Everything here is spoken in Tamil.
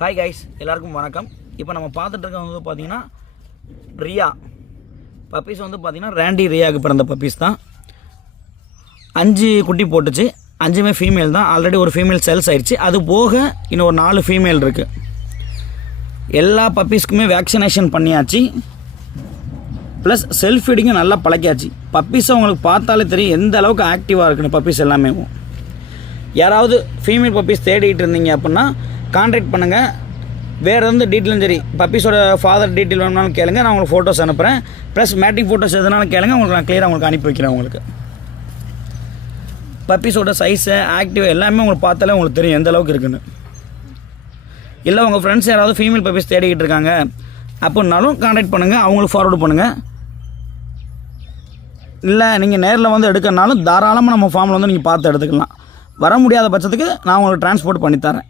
ஹாய் கைஸ், எல்லாருக்கும் வணக்கம். இப்போ நம்ம பார்த்துட்டு இருக்க வந்து பார்த்திங்கன்னா ரியா பப்பீஸ் வந்து பார்த்திங்கன்னா ரேண்டி ரியாவுக்கு பிறந்த பப்பீஸ் தான். 5 குட்டி போட்டுச்சு. 5மே ஃபீமேல் தான். ஆல்ரெடி ஒரு ஃபீமேல் செல்ஸ் ஆயிடுச்சு. அது போக இன்னும் ஒரு 4 ஃபீமேல் இருக்குது. எல்லா பப்பீஸ்க்குமே வேக்சினேஷன் பண்ணியாச்சு. ப்ளஸ் செல்ஃப் ஃபீடிங்கும் நல்லா பழக்கியாச்சு. பப்பீஸை உங்களுக்கு பார்த்தாலே தெரியும் எந்த அளவுக்கு ஆக்டிவாக இருக்குன்னு. பப்பீஸ் எல்லாமே யாராவது ஃபீமேல் பப்பீஸ் தேடிக்கிட்டு இருந்தீங்க அப்படின்னா கான்டாக்ட் பண்ணுங்கள். வேறு எந்த டீட்டெயிலும் சரி, பப்பீஸோட ஃபாதர் டீட்டெயில் வேணும்னாலும் கேளுங்க, நான் உங்களுக்கு ஃபோட்டோஸ் அனுப்புகிறேன். ப்ளஸ் மேட்டிங் ஃபோட்டோஸ் எதுனாலும் கேளுங்க, உங்களுக்கு நான் கிளியராக உங்களுக்கு அனுப்பி வைக்கிறேன். உங்களுக்கு பப்பீஸோட சைஸு ஆக்டிவ் எல்லாமே உங்களுக்கு பார்த்தாலே உங்களுக்கு தெரியும் எந்த அளவுக்கு இருக்குன்னு. இல்லை உங்கள் ஃப்ரெண்ட்ஸ் யாராவது ஃபீமேல் பப்பீஸ் தேடிக்கிட்டு இருக்காங்க அப்படின்னாலும் கான்டாக்ட் பண்ணுங்கள், அவங்களுக்கு ஃபார்வர்டு பண்ணுங்கள். இல்லை நீங்கள் நேரில் வந்து எடுக்கிறனாலும் தாராளமாக நம்ம ஃபார்மில் வந்து நீங்கள் பார்த்து எடுத்துக்கலாம். வர முடியாத பட்சத்துக்கு நான் உங்களுக்கு ட்ரான்ஸ்போர்ட் பண்ணித்தரேன்.